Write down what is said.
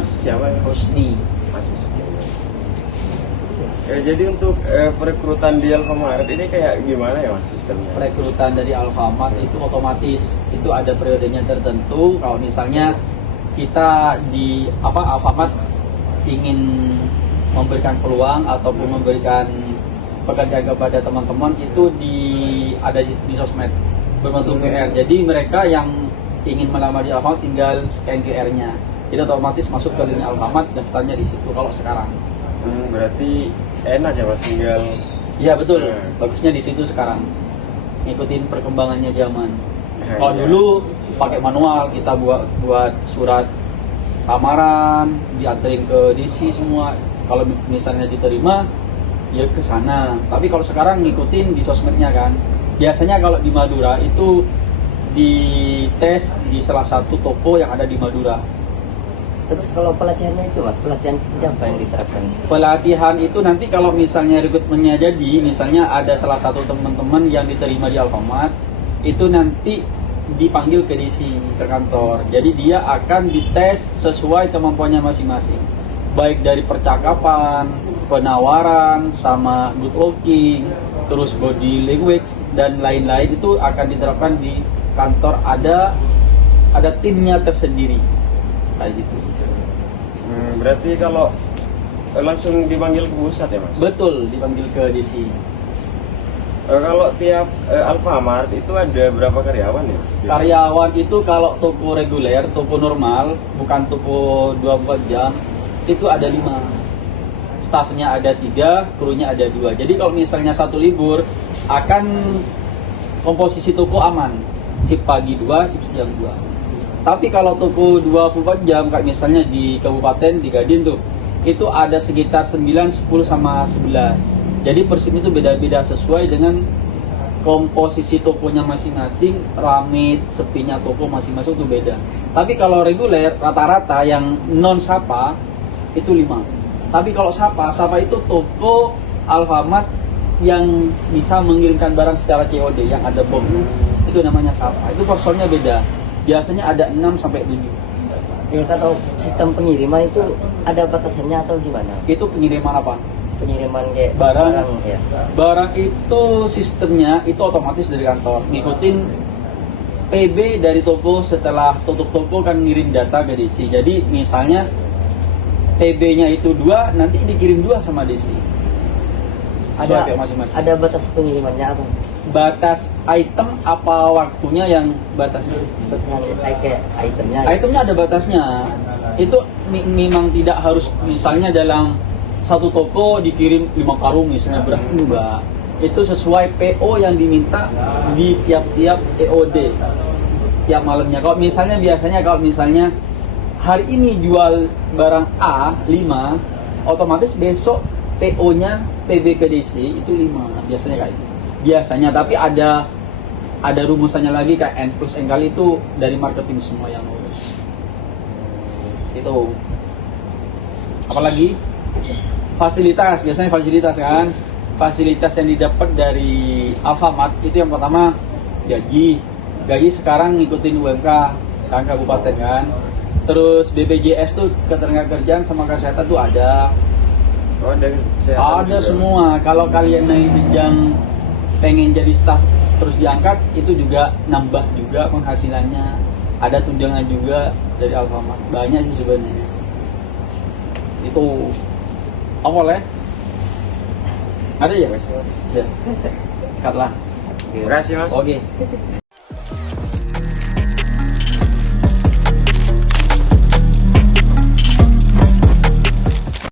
Mas siapa? Husni. Mas Husni. Ya, jadi untuk perekrutan di Alfamart ini kayak gimana ya Mas sistemnya? Perekrutan dari Alfamart itu otomatis itu ada periodenya tertentu. Kalau misalnya kita di Alfamart ingin memberikan peluang ataupun memberikan pekerjaan kepada teman-teman itu ada di sosmed berbentuk QR. Jadi mereka yang ingin melamar di Alfamart tinggal scan QR-nya. Jadi otomatis masuk ke link Alfamart, daftarnya di situ kalau sekarang. Berarti enak ya Mas tinggal. Iya betul, bagusnya di situ sekarang. Ngikutin perkembangannya zaman. Kalau dulu pakai manual, kita buat surat lamaran, dianterin ke DC semua. Kalau misalnya diterima, ya ke sana. Tapi kalau sekarang ngikutin di sosmednya kan. Biasanya kalau di Madura itu dites di salah satu toko yang ada di Madura. Terus kalau pelatihannya itu Mas, pelatihan seperti apa yang diterapkan? Pelatihan itu nanti kalau misalnya rekrutmennya jadi, misalnya ada salah satu teman-teman yang diterima di Alfamart, itu nanti dipanggil ke DC, ke kantor. Jadi dia akan dites sesuai kemampuannya masing-masing. Baik dari percakapan, penawaran, sama good looking, terus body language, dan lain-lain itu akan diterapkan di kantor. Ada timnya tersendiri. Kayak gitu. Berarti kalau langsung dipanggil ke pusat ya Mas? Betul, dipanggil ke DC. Kalau tiap Alfamart itu ada berapa karyawan ya? Karyawan itu kalau toko reguler, toko normal, bukan toko 24 jam, itu ada 5. Staffnya ada 3, krunya ada 2. Jadi kalau misalnya satu libur, akan komposisi toko aman. Sip pagi 2, sip siang 2. Tapi kalau toko 24 jam, kayak misalnya di Kabupaten, di Gading tuh, itu ada sekitar 9, 10 sama 11. Jadi persib itu beda-beda sesuai dengan komposisi tokonya masing-masing, rame, sepinya toko masing-masing itu beda. Tapi kalau reguler, rata-rata yang non-sapa, itu 5. Tapi kalau sapa itu toko Alfamart yang bisa mengirimkan barang secara COD, yang ada bomnya, itu namanya sapa. Itu personnya beda. Biasanya ada 6 sampai 7. Ya kalau sistem pengiriman itu ada batasannya atau gimana? Itu pengiriman apa? Pengiriman kayak Barang ya. Barang itu sistemnya itu otomatis dari kantor. Ngikutin PB dari toko, setelah tutup toko kan ngirim data ke DC. Jadi misalnya PB-nya itu 2, nanti dikirim 2 sama DC. Ada masing-masing. Ada batas pengirimannya apa? Batas item apa waktunya yang batasnya? Batasan kayak itemnya. Itemnya ada batasnya. Itu memang tidak harus misalnya dalam satu toko dikirim 5 karung misalnya, enggak. Itu sesuai PO yang diminta di tiap-tiap EOD tiap malamnya. Kalau misalnya biasanya kalau misalnya hari ini jual barang A 5, otomatis besok PO-nya PB ke DC itu 5, biasanya kayak itu. Biasanya, tapi ada rumusannya lagi kayak N plus N kali, itu dari marketing semua yang ngurus. Itu. Apalagi fasilitas, biasanya fasilitas kan. Fasilitas yang didapat dari Alfamart itu yang pertama gaji. Gaji sekarang ngikutin UMK kan kabupaten kan. Terus BPJS tuh ketenagakerjaan sama kesehatan tuh ada. Oh, ada kesehatan Ada juga. semua. Kalau kalian naik jenjang pengen jadi staff terus diangkat, itu juga nambah juga penghasilannya. Ada tunjangan juga dari Alfamart. Banyak sih sebenarnya. Itu apa boleh? Ada ya? Makasih Mas. Ya. Cut lah. Makasih Mas. Oke.